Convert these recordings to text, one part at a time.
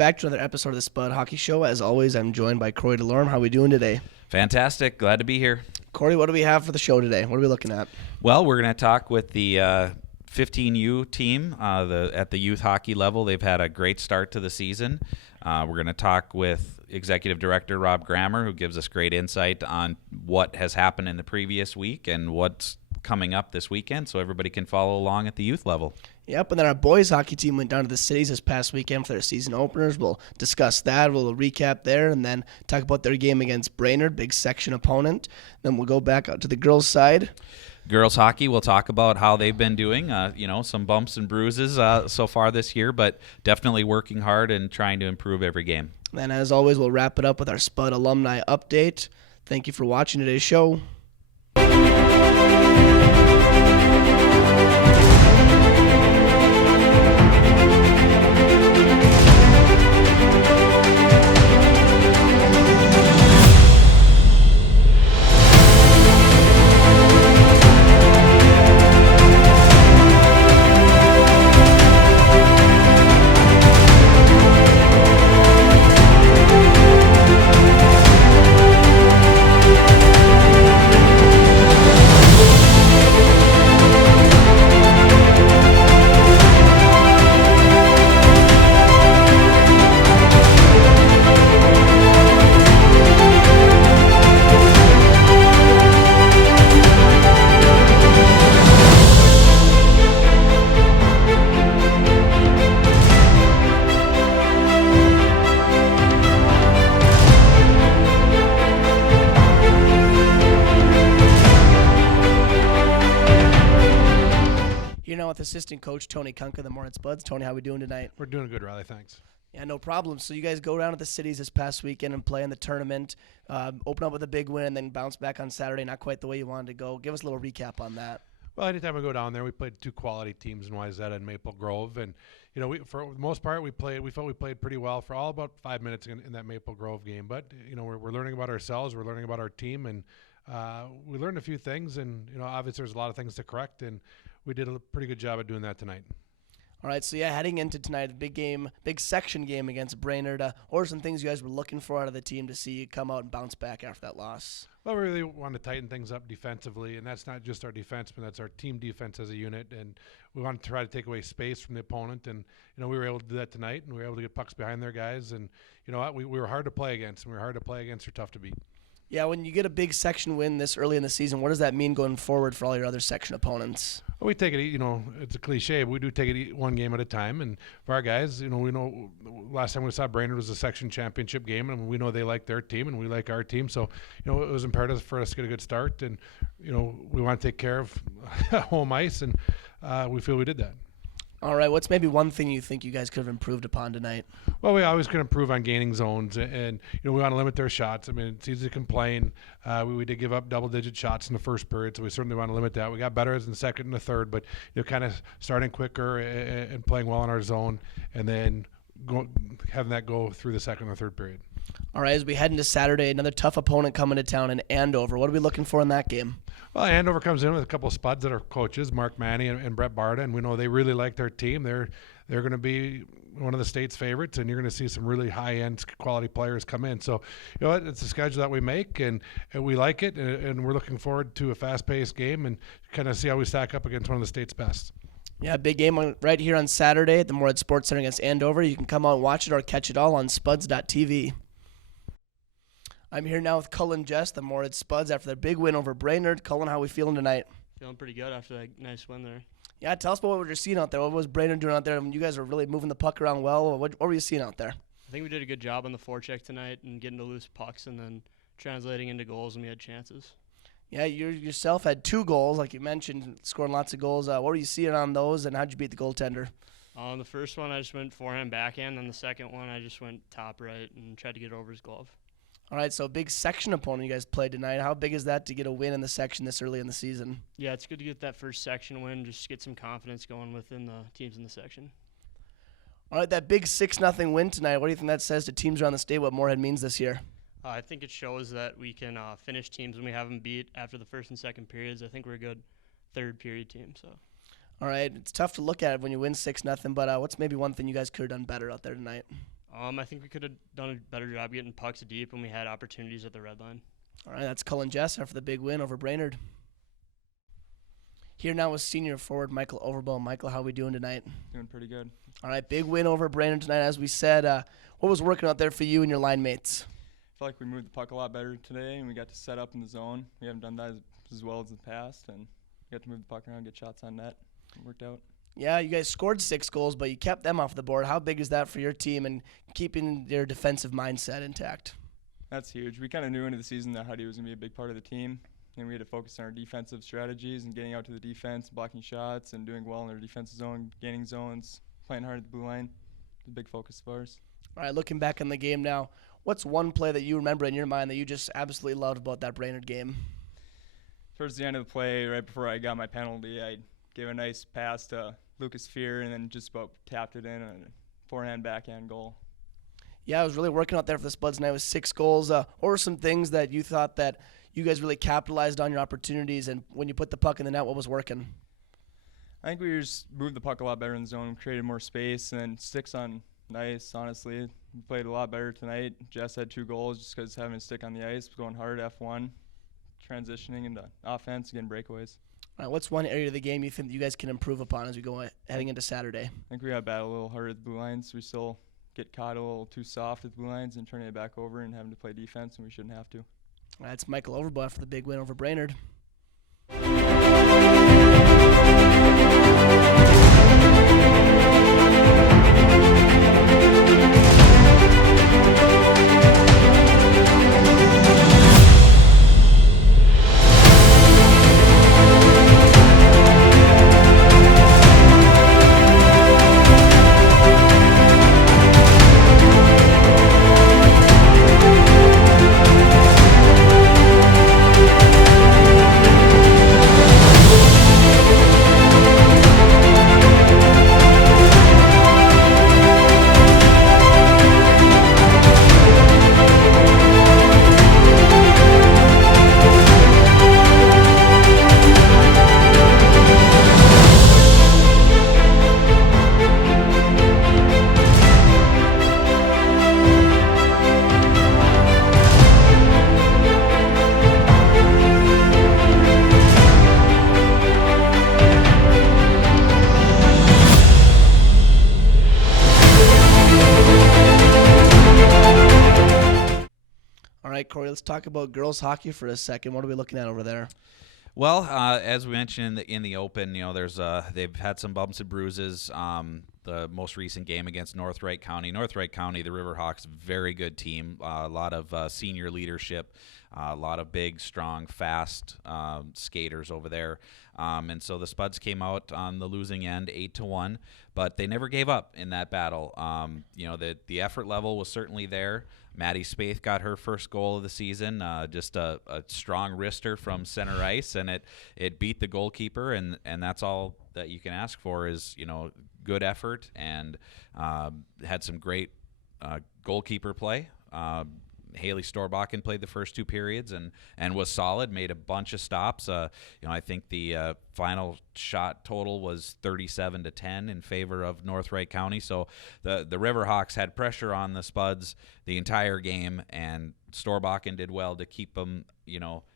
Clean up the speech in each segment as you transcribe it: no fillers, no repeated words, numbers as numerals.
back to another episode of the Spud Hockey Show. As always, I'm joined by Corey DeLorme. How are we doing today? Fantastic. Glad to be here. Corey, what do we have for the show today? What are we looking at? Well, we're going to talk with the 15U team at the youth hockey level. They've had a great start to the season. We're going to talk with Executive Director Rob Grammer, who gives us great insight on what has happened in the previous week and what's coming up this weekend, so everybody can follow along at the youth level. Yep, and then our boys hockey team went down to the cities this past weekend for their season openers. We'll discuss that. We'll recap there and then talk about their game against Brainerd, big section opponent. Then we'll go back out to the girls' side. Girls hockey, we'll talk about how they've been doing. Some bumps and bruises so far this year, but definitely working hard and trying to improve every game. And as always, we'll wrap it up with our Spud alumni update. Thank you for watching today's show. With assistant coach Tony Kunka of the Moorhead Spuds. Tony, how are we doing tonight? We're doing good, Riley. Thanks. Yeah, no problem. So you guys go down to the cities this past weekend and play in the tournament, open up with a big win, and then bounce back on Saturday, not quite the way you wanted to go. Give us a little recap on that. Well, anytime we go down there, we played two quality teams in Wayzata and Maple Grove, and for the most part, we felt we played pretty well for all about 5 minutes in that Maple Grove game. But we're learning about ourselves, we're learning about our team, and we learned a few things, and obviously there's a lot of things to correct, and we did a pretty good job at doing that tonight. All right, so heading into tonight, big section game against Brainerd. What are some things you guys were looking for out of the team to see you come out and bounce back after that loss? Well, we really want to tighten things up defensively, and that's not just our defense, but that's our team defense as a unit. And we want to try to take away space from the opponent, and we were able to do that tonight, and we were able to get pucks behind their guys. And you know what, we were hard to play against, and we were hard to play against. They're tough to beat. Yeah, when you get a big section win this early in the season, what does that mean going forward for all your other section opponents? Well, we take it, it's a cliche, but we do take it one game at a time. And for our guys, we know last time we saw Brainerd was a section championship game, and we know they like their team, and we like our team. So, it was imperative for us to get a good start. And, we want to take care of home ice, and we feel we did that. All right, what's maybe one thing you think you guys could have improved upon tonight? Well, we always can improve on gaining zones, and we want to limit their shots. I mean, it's easy to complain. We did give up double-digit shots in the first period, so we certainly want to limit that. We got better in the second and the third, but kind of starting quicker and playing well in our zone, and then having that go through the second and the third period. All right, as we head into Saturday, another tough opponent coming to town in Andover. What are we looking for in that game? Well, Andover comes in with a couple of Spuds that are coaches, Mark Manny and Brett Barda, and we know they really like their team. They're going to be one of the state's favorites, and you're going to see some really high-end quality players come in. So, it's a schedule that we make, and we like it, and we're looking forward to a fast-paced game and kind of see how we stack up against one of the state's best. Yeah, big game right here on Saturday at the Moorhead Sports Center against Andover. You can come out and watch it or catch it all on spuds.tv. I'm here now with Cullen Jess, the Moorhead Spuds, after their big win over Brainerd. Cullen, how are we feeling tonight? Feeling pretty good after that nice win there. Yeah, tell us about what you're seeing out there. What was Brainerd doing out there? I mean, you guys are really moving the puck around well. What were you seeing out there? I think we did a good job on the forecheck tonight and getting to loose pucks and then translating into goals when we had chances. Yeah, you yourself had 2 goals, like you mentioned, scoring lots of goals. What were you seeing on those, and how'd you beat the goaltender? On the first one, I just went forehand, backhand. On the second one, I just went top right and tried to get over his glove. All right, so big section opponent you guys played tonight. How big is that to get a win in the section this early in the season? Yeah, it's good to get that first section win, just get some confidence going within the teams in the section. All right, that big 6-0 win tonight, what do you think that says to teams around the state, what Moorhead means this year? I think it shows that we can finish teams when we have them beat after the first and second periods. I think we're a good third period team. So. All right, it's tough to look at it when you win 6-0, but what's maybe one thing you guys could have done better out there tonight? I think we could have done a better job getting pucks deep when we had opportunities at the red line. All right, that's Cullen Jess after the big win over Brainerd. Here now with senior forward Michael Overbo. Michael, how are we doing tonight? Doing pretty good. All right, big win over Brainerd tonight, as we said. What was working out there for you and your line mates? I feel like we moved the puck a lot better today, and we got to set up in the zone. We haven't done that as well as in the past, and we got to move the puck around, get shots on net. It worked out. Yeah, you guys scored 6 goals, but you kept them off the board. How big is that for your team and keeping your defensive mindset intact? That's huge. We kind of knew into the season that Huddy was going to be a big part of the team, and we had to focus on our defensive strategies and getting out to the defense, blocking shots, and doing well in our defensive zone, gaining zones, playing hard at the blue line. It's a big focus of ours. All right, looking back on the game now, what's one play that you remember in your mind that you just absolutely loved about that Brainerd game? Towards the end of the play, right before I got my penalty, I gave a nice pass to Lucas Fear and then just about tapped it in, a forehand, backhand goal. Yeah, I was really working out there for the Spuds tonight with 6 goals. What were some things that you thought that you guys really capitalized on your opportunities, and when you put the puck in the net, what was working? I think we just moved the puck a lot better in the zone, created more space, and sticks on ice, honestly. We played a lot better tonight. Jess had 2 goals just because having a stick on the ice, going hard, F1, transitioning into offense, getting breakaways. All right, what's one area of the game you think that you guys can improve upon as we go heading into Saturday? I think we got to battle a little harder at the blue lines. We still get caught a little too soft at the blue lines and turning it back over and having to play defense, and we shouldn't have to. All right, it's Michael Overbuff for the big win over Brainerd. All right, Corey, let's talk about girls hockey for a second. What are we looking at over there? Well, as we mentioned in the open, there's they've had some bumps and bruises. The most recent game against North Wright County. North Wright County, the Riverhawks, very good team. A lot of senior leadership, a lot of big, strong, fast skaters over there. And so the Spuds came out on the losing end, 8-1, but they never gave up in that battle. The effort level was certainly there. Maddie Spaeth got her first goal of the season, just a strong wrister from center ice, and it beat the goalkeeper, and that's all that you can ask for is, good effort, and had some great goalkeeper play. Haley Storbakken played the first 2 periods and was solid, made a bunch of stops. I think the final shot total was 37-10 in favor of North Wright County. So the Riverhawks had pressure on the Spuds the entire game, and Storbakken did well to keep them,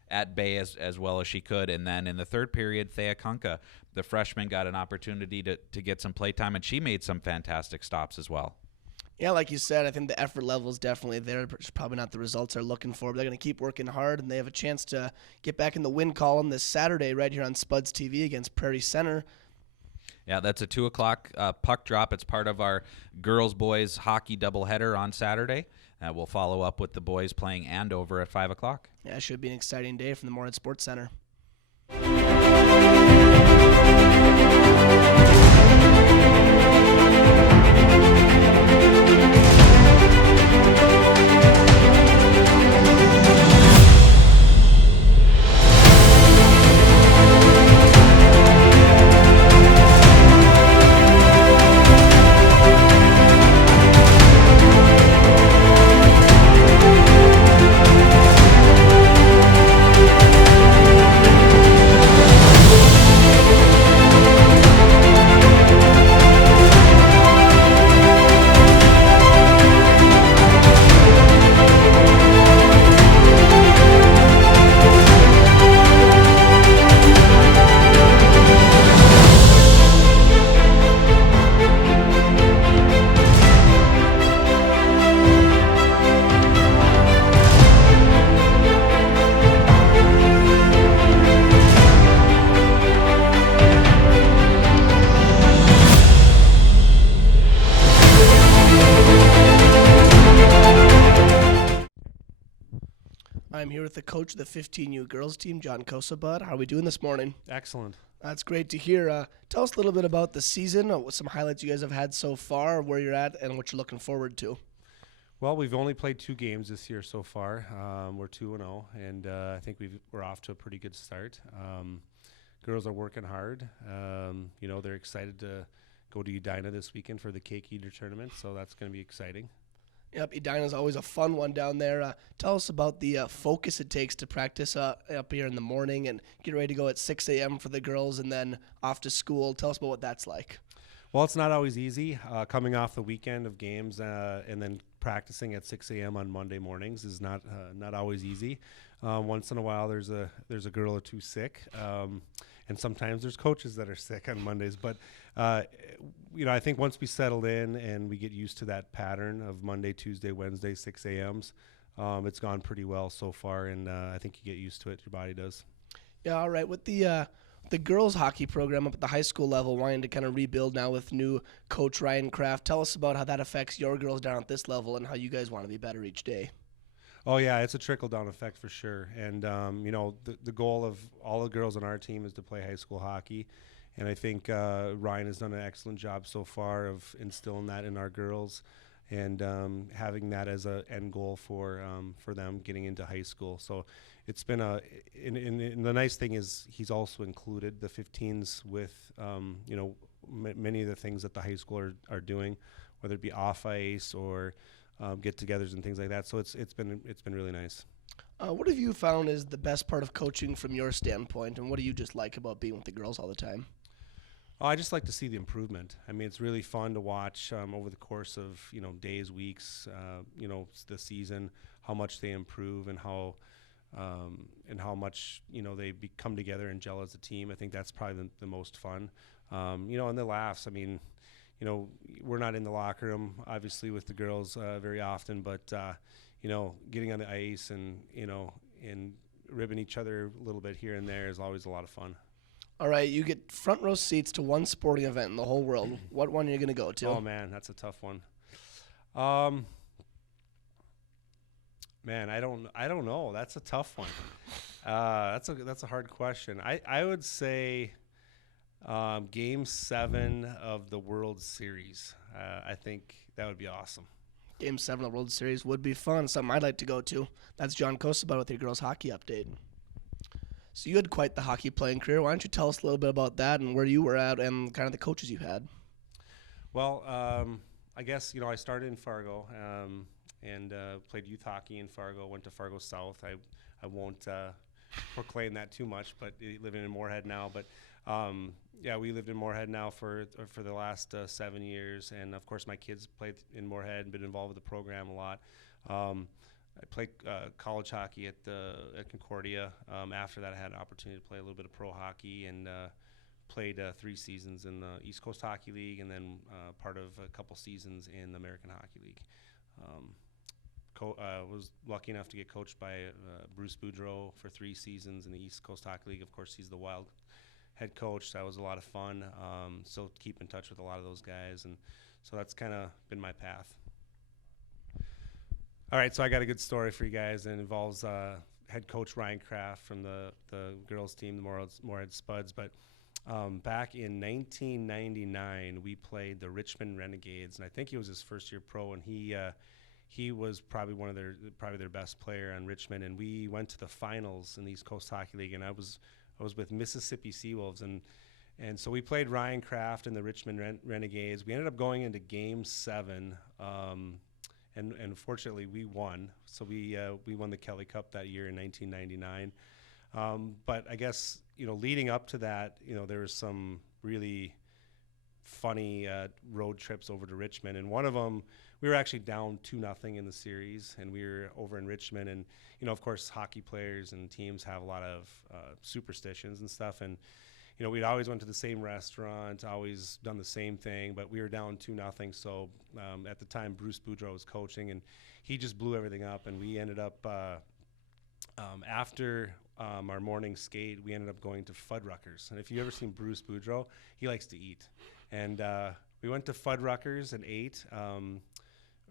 at bay as well as she could. And then in the third period, Thea Kunka, the freshman, got an opportunity to get some play time, and she made some fantastic stops as well. Yeah, like you said, I think the effort level is definitely there. It's probably not the results they're looking for, but they're going to keep working hard, and they have a chance to get back in the win column this Saturday right here on Spuds TV against Prairie Center. Yeah, that's a 2 o'clock puck drop. It's part of our girls-boys hockey doubleheader on Saturday. We'll follow up with the boys playing Andover at 5 o'clock. Yeah, it should be an exciting day from the Moorhead Sports Center. I'm here with the coach of the 15U girls team, John Kosabud. How are we doing this morning? Excellent. That's great to hear. Tell us a little bit about the season, what some highlights you guys have had so far, where you're at, and what you're looking forward to. Well, we've only played 2 games this year so far. We're 2-0, and I think we're off to a pretty good start. Girls are working hard. They're excited to go to Edina this weekend for the Cake Eater tournament, so that's going to be exciting. Yep, Edina's always a fun one down there. Tell us about the focus it takes to practice up here in the morning and get ready to go at 6 a.m. for the girls and then off to school. Tell us about what that's like. Well, it's not always easy. Coming off the weekend of games and then practicing at 6 a.m. on Monday mornings is not always easy. Once in a while, there's a girl or two sick, and sometimes there's coaches that are sick on Mondays. But I think once we settle in and we get used to that pattern of Monday, Tuesday, Wednesday, 6 a.m.s, it's gone pretty well so far, and I think you get used to it. Your body does. Yeah, all right. With the girls hockey program up at the high school level wanting to kind of rebuild now with new coach Ryan Kraft, tell us about how that affects your girls down at this level and how you guys want to be better each day. Oh, yeah, it's a trickle-down effect for sure. And, the goal of all the girls on our team is to play high school hockey. And I think Ryan has done an excellent job so far of instilling that in our girls and having that as an end goal for them getting into high school. So it's been and the nice thing is he's also included the 15s with, many of the things that the high school are doing, whether it be off ice or get-togethers and things like that. So it's been really nice. What have you found is the best part of coaching from your standpoint, and what do you just like about being with the girls all the time? Oh, I just like to see the improvement. I mean, it's really fun to watch over the course of days, weeks, the season, how much they improve and how much they come together and gel as a team. I think that's probably the most fun. And the laughs. I mean, we're not in the locker room obviously with the girls very often, but getting on the ice and ribbing each other a little bit here and there is always a lot of fun. All right, you get front row seats to one sporting event in the whole world. What one are you going to go to? Oh man, that's a tough one. Man, I don't know. That's a tough one. That's a hard question. I would say Game 7 of the World Series. I think that would be awesome. Game 7 of the World Series would be fun. Something I'd like to go to. That's John Kosabud with your girls hockey update. So you had quite the hockey playing career. Why don't you tell us a little bit about that and where you were at and kind of the coaches you had? Well, I guess I started in Fargo and played youth hockey in Fargo. Went to Fargo South. I won't proclaim that too much, but living in Moorhead now. But we lived in Moorhead now for the last 7 years, and of course my kids played in Moorhead and been involved with the program a lot. I played college hockey at Concordia. After that, I had an opportunity to play a little bit of pro hockey and played 3 seasons in the East Coast Hockey League and then part of a couple seasons in the American Hockey League. Was lucky enough to get coached by Bruce Boudreau for 3 seasons in the East Coast Hockey League. Of course, he's the Wild head coach. That was a lot of fun. Still keep in touch with a lot of those guys, and so that's kind of been my path. All right, so I got a good story for you guys, and it involves head coach Ryan Kraft from the girls team, the Moorhead Spuds. But back in 1999, we played the Richmond Renegades, and I think he was his first year pro, and he was probably their best player on Richmond, and we went to the finals in the East Coast Hockey League, and I was with Mississippi Seawolves, and so we played Ryan Kraft and the Richmond Renegades. We ended up going into Game 7. And fortunately, we won. So we won the Kelly Cup that year in 1999. But I guess leading up to that, there was some really funny road trips over to Richmond, and one of them we were actually down 2-0 in the series, and we were over in Richmond, and of course hockey players and teams have a lot of superstitions and stuff, and we'd always went to the same restaurant, always done the same thing, but we were down 2-0. So at the time, Bruce Boudreau was coaching, and he just blew everything up. And we ended up, after our morning skate, we ended up going to Fuddruckers. And if you've ever seen Bruce Boudreau, he likes to eat. And we went to Fuddruckers and ate.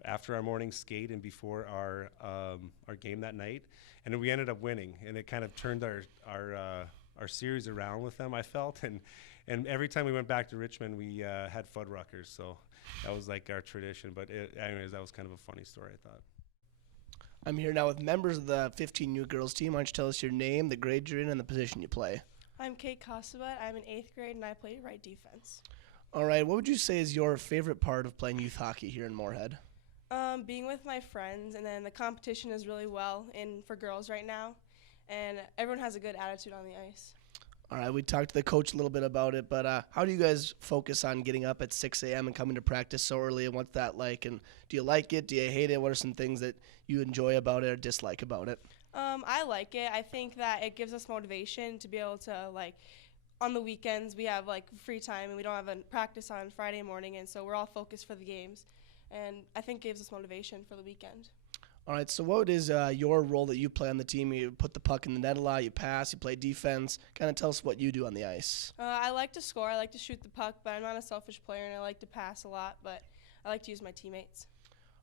after our morning skate and before our game that night, and we ended up winning, and it kind of turned our series around with them, I felt, and every time we went back to Richmond, we had Fuddruckers, so that was like our tradition. But anyways, that was kind of a funny story, I thought. I'm here now with members of the 15U girls team. Why don't you tell us your name, the grade you're in, and the position you play? I'm Kate Kosovat. I'm in 8th grade, and I play right defense. All right, what would you say is your favorite part of playing youth hockey here in Moorhead? Being with my friends, and then the competition is really well in for girls right now, and everyone has a good attitude on the ice. All right, we talked to the coach a little bit about it, but how do you guys focus on getting up at 6 a.m. and coming to practice so early, and what's that like? And do you like it? Do you hate it? What are some things that you enjoy about it or dislike about it? I like it. I think that it gives us motivation to be able to, like, on the weekends we have, like, free time, and we don't have a practice on Friday morning, and so we're all focused for the games. And I think it gives us motivation for the weekend. All right, so what is your role that you play on the team? You put the puck in the net a lot, you pass, you play defense. Kind of tell us what you do on the ice. I like to score. I like to shoot the puck, but I'm not a selfish player, and I like to pass a lot, but I like to use my teammates.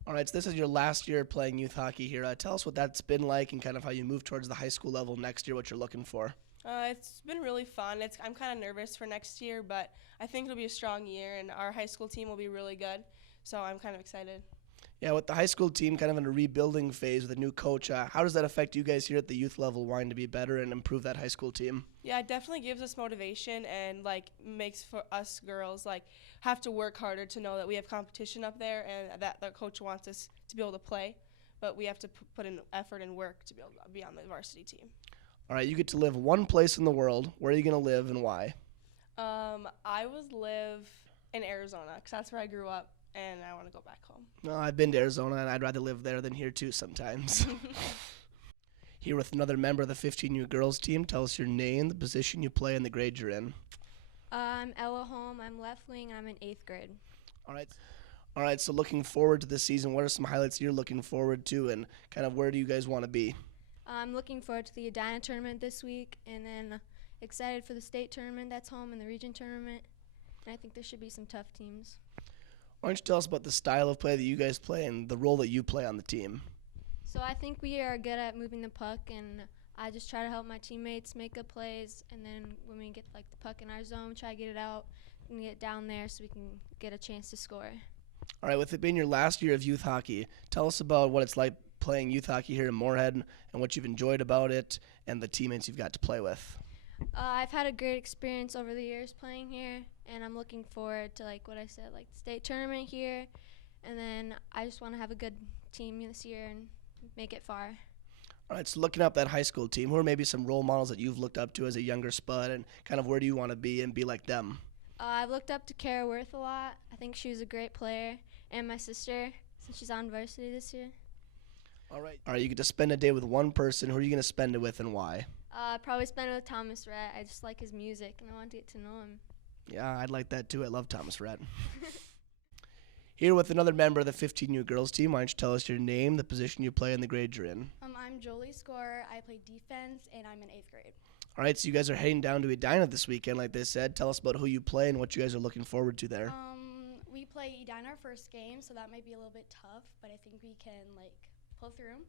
All right, so this is your last year playing youth hockey here. Tell us what that's been like and kind of how you move towards the high school level next year, what you're looking for. It's been really fun. I'm kind of nervous for next year, but I think it'll be a strong year, and our high school team will be really good, so I'm kind of excited. Yeah, with the high school team kind of in a rebuilding phase with a new coach, how does that affect you guys here at the youth level wanting to be better and improve that high school team? Yeah, it definitely gives us motivation and, like, makes for us girls, like, have to work harder to know that we have competition up there and that the coach wants us to be able to play, but we have to put in effort and work to be able to be on the varsity team. All right, you get to live one place in the world. Where are you going to live and why? I would live in Arizona because that's where I grew up, and I want to go back home. No, I've been to Arizona, and I'd rather live there than here, too, sometimes. Here with another member of the 15U girls team. Tell us your name, the position you play, and the grade you're in. I'm Ella Holm. I'm left wing, and I'm in 8th grade. All right, so looking forward to the season, what are some highlights you're looking forward to, and kind of where do you guys want to be? I'm looking forward to the Edina tournament this week, and then excited for the state tournament that's home and the region tournament. And I think there should be some tough teams. Why don't you tell us about the style of play that you guys play and the role that you play on the team? So I think we are good at moving the puck, and I just try to help my teammates make good plays. And then when we get like the puck in our zone, try to get it out and get it down there so we can get a chance to score. All right, with it being your last year of youth hockey, tell us about what it's like playing youth hockey here in Moorhead and what you've enjoyed about it and the teammates you've got to play with. I've had a great experience over the years playing here, and I'm looking forward to, like what I said, like the state tournament here, and then I just want to have a good team this year and make it far. All right, so looking up that high school team, who are maybe some role models that you've looked up to as a younger Spud, and kind of where do you want to be and be like them? I've looked up to Kara Worth a lot. I think she was a great player, and my sister, since she's on varsity this year. All right, you get to spend a day with one person. Who are you going to spend it with and why? Probably spend it with Thomas Rhett. I just like his music, and I want to get to know him. Yeah, I'd like that too. I love Thomas Rhett. Here with another member of the 15U girls team. Why don't you tell us your name, the position you play, and the grade you're in? I'm Jolie Scorer. I play defense, and I'm in 8th grade. All right, so you guys are heading down to Edina this weekend, like they said. Tell us about who you play and what you guys are looking forward to there. We play Edina our first game, so that might be a little bit tough, but I think we can pull through.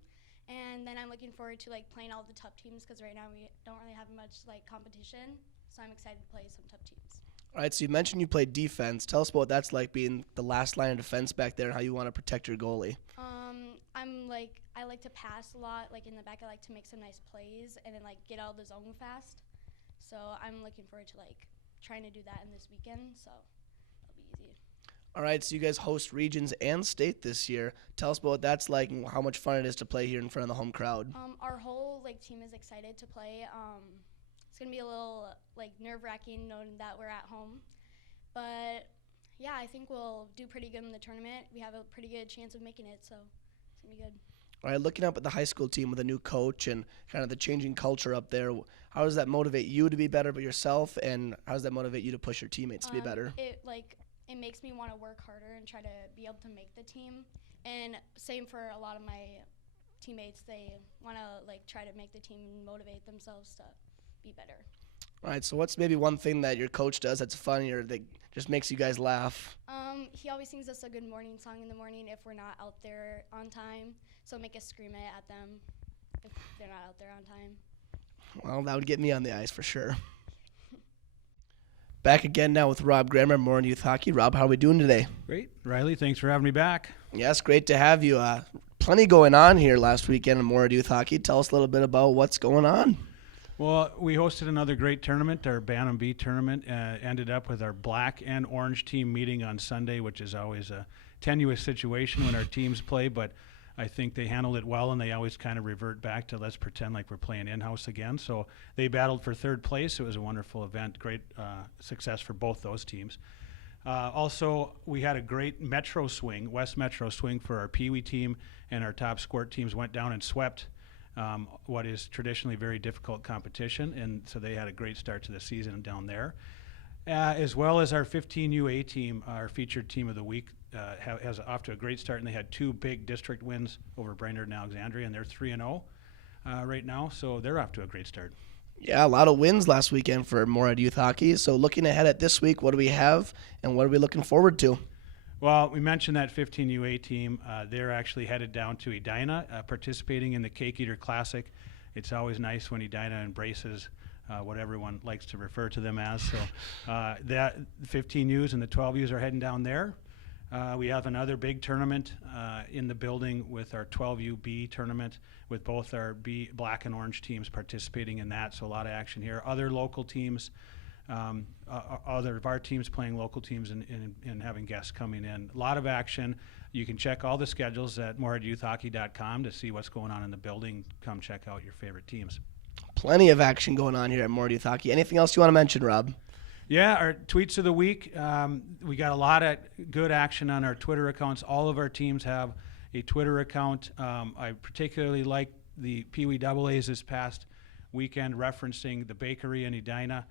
And then I'm looking forward to playing all the tough teams because right now we don't really have much competition, so I'm excited to play some tough teams. All right, so you mentioned you play defense. Tell us about what that's like being the last line of defense back there and how you want to protect your goalie. I like to pass a lot. In the back, I like to make some nice plays and then get out of the zone fast. So I'm looking forward to trying to do that in this weekend. So it'll be easy. All right, so you guys host regions and state this year. Tell us about what that's like and how much fun it is to play here in front of the home crowd. Our whole team is excited to play. It's gonna be a little nerve-wracking knowing that we're at home, but yeah, I think we'll do pretty good in the tournament. We have a pretty good chance of making it, so it's gonna be good. All right, looking up at the high school team with a new coach and kind of the changing culture up there, how does that motivate you to be better but yourself, and how does that motivate you to push your teammates to be better? It makes me want to work harder and try to be able to make the team, and same for a lot of my teammates. They want to try to make the team and motivate themselves to be better. All right, so what's maybe one thing that your coach does that's funny or that just makes you guys laugh? He always sings us a good morning song in the morning if we're not out there on time. So make us scream it at them if they're not out there on time. Well, that would get me on the ice for sure. Back again now with Rob Grammer, Moorhead Youth Hockey. Rob, how are we doing today? Great. Riley, thanks for having me back. Yes, great to have you. Plenty going on here last weekend in Moorhead Youth Hockey. Tell us a little bit about what's going on. Well, we hosted another great tournament. Our Bantam B tournament ended up with our black and orange team meeting on Sunday, which is always a tenuous situation when our teams play, but I think they handled it well, and they always kind of revert back to let's pretend like we're playing in-house again. So they battled for third place. It was a wonderful event, great success for both those teams. Also, we had a great Metro swing, West Metro swing for our Pee Wee team, and our top squirt teams went down and swept what is traditionally very difficult competition, and so they had a great start to the season down there. As well as our 15UA team, our featured team of the week, has off to a great start, and they had 2 big district wins over Brainerd and Alexandria, and they're 3-0 right now, so they're off to a great start. Yeah, a lot of wins last weekend for Moorhead Youth Hockey. So looking ahead at this week, what do we have, and what are we looking forward to? Well, we mentioned that 15UA team. They're actually headed down to Edina, participating in the Cake Eater Classic. It's always nice when Edina embraces what everyone likes to refer to them as. So that 15Us and the 12Us are heading down there. We have another big tournament in the building with our 12UB tournament, with both our black and orange teams participating in that. So a lot of action here. Other local teams. Other of our teams playing local teams and having guests coming in. A lot of action. You can check all the schedules at moorheadyouthhockey.com to see what's going on in the building. Come check out your favorite teams. Plenty of action going on here at Moorhead Youth Hockey. Anything else you want to mention, Rob? Yeah, our tweets of the week. We got a lot of good action on our Twitter accounts. All of our teams have a Twitter account. I particularly like the Pee Wee AA's this past weekend referencing the bakery in Edina.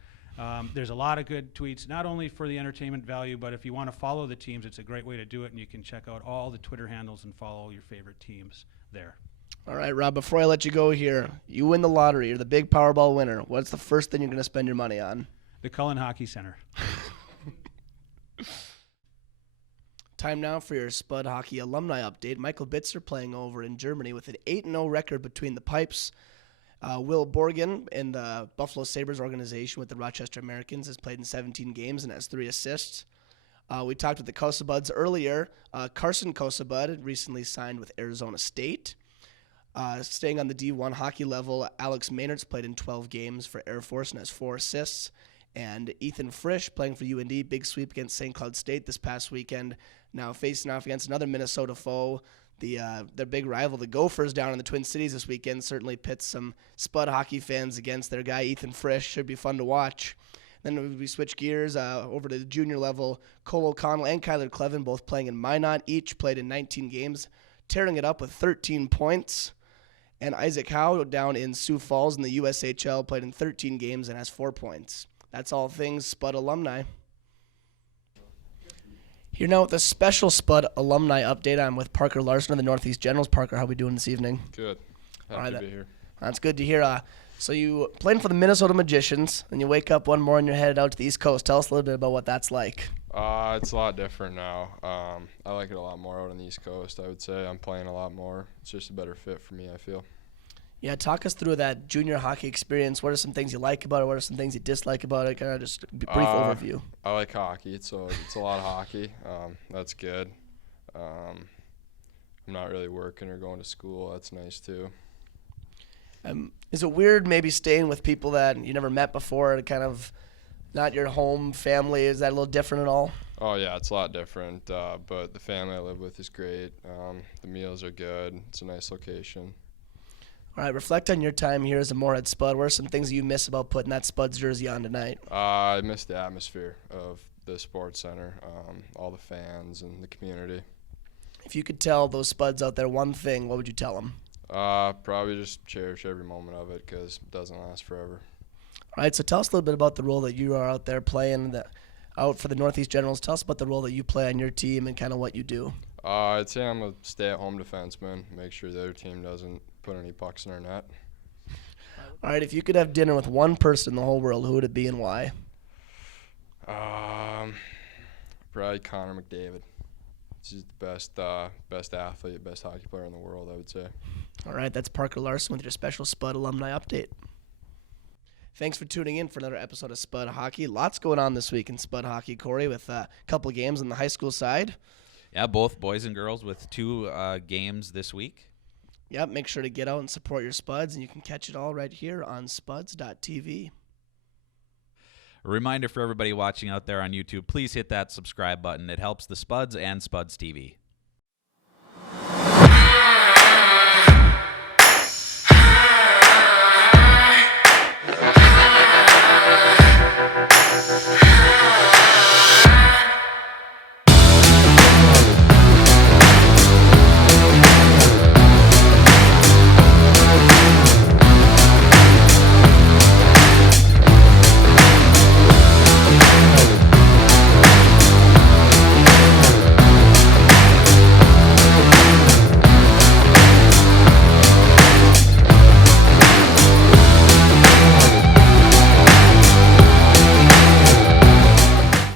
There's a lot of good tweets, not only for the entertainment value, but if you want to follow the teams, it's a great way to do it, and you can check out all the Twitter handles and follow your favorite teams there. All right, Rob, before I let you go here, you win the lottery. You're the big Powerball winner. What's the first thing you're going to spend your money on? The Cullen Hockey Center. Time now for your Spud Hockey alumni update. Michael Bitzer playing over in Germany with an 8-0 record between the pipes. Will Borgen in the Buffalo Sabres organization with the Rochester Americans has played in 17 games and has 3 assists. We talked with the Kosabuds earlier. Carson Kosabud recently signed with Arizona State. Staying on the D1 hockey level, Alex Maynard's played in 12 games for Air Force and has 4 assists. And Ethan Frisch playing for UND, big sweep against St. Cloud State this past weekend. Now facing off against another Minnesota foe. Their big rival, the Gophers, down in the Twin Cities this weekend, certainly pits some Spud hockey fans against their guy, Ethan Frisch. Should be fun to watch. Then we switch gears over to the junior level. Cole O'Connell and Kyler Clevin both playing in Minot. Each played in 19 games, tearing it up with 13 points. And Isaac Howe down in Sioux Falls in the USHL played in 13 games and has 4 points. That's all things Spud alumni. Here now with a special Spud alumni update. I'm with Parker Larson of the Northeast Generals. Parker, how are we doing this evening? Good. Happy to be here. That's good to hear. So you playing for the Minnesota Magicians, and you wake up one morning, you're headed out to the East Coast. Tell us a little bit about what that's like. It's a lot different now. I like it a lot more out on the East Coast, I would say. I'm playing a lot more. It's just a better fit for me, I feel. Yeah, talk us through that junior hockey experience. What are some things you like about it? What are some things you dislike about it? Kind of just a brief overview. I like hockey, so it's a lot of hockey. That's good. I'm not really working or going to school. That's nice, too. Is it weird maybe staying with people that you never met before, kind of not your home family? Is that a little different at all? Oh, yeah, it's a lot different, but the family I live with is great. The meals are good. It's a nice location. All right, reflect on your time here as a Moorhead Spud. What are some things that you miss about putting that Spuds jersey on tonight? I miss the atmosphere of the sports center, all the fans and the community. If you could tell those Spuds out there one thing, what would you tell them? Probably just cherish every moment of it because it doesn't last forever. All right, so tell us a little bit about the role that you are out there playing out for the Northeast Generals. Tell us about the role that you play on your team and kind of what you do. I'd say I'm a stay-at-home defenseman, make sure the other team doesn't put any pucks in our net. All right, if you could have dinner with one person in the whole world, who would it be and why? Probably Connor McDavid. He's the best athlete, best hockey player in the world, I would say. All right, that's Parker Larson with your special Spud alumni update. Thanks for tuning in for another episode of Spud Hockey. Lots going on this week in Spud Hockey, Corey, with a couple of games on the high school side. Yeah, both boys and girls with 2 games this week. Yep, make sure to get out and support your Spuds, and you can catch it all right here on spuds.tv. A reminder for everybody watching out there on YouTube, please hit that subscribe button. It helps the Spuds and Spuds TV.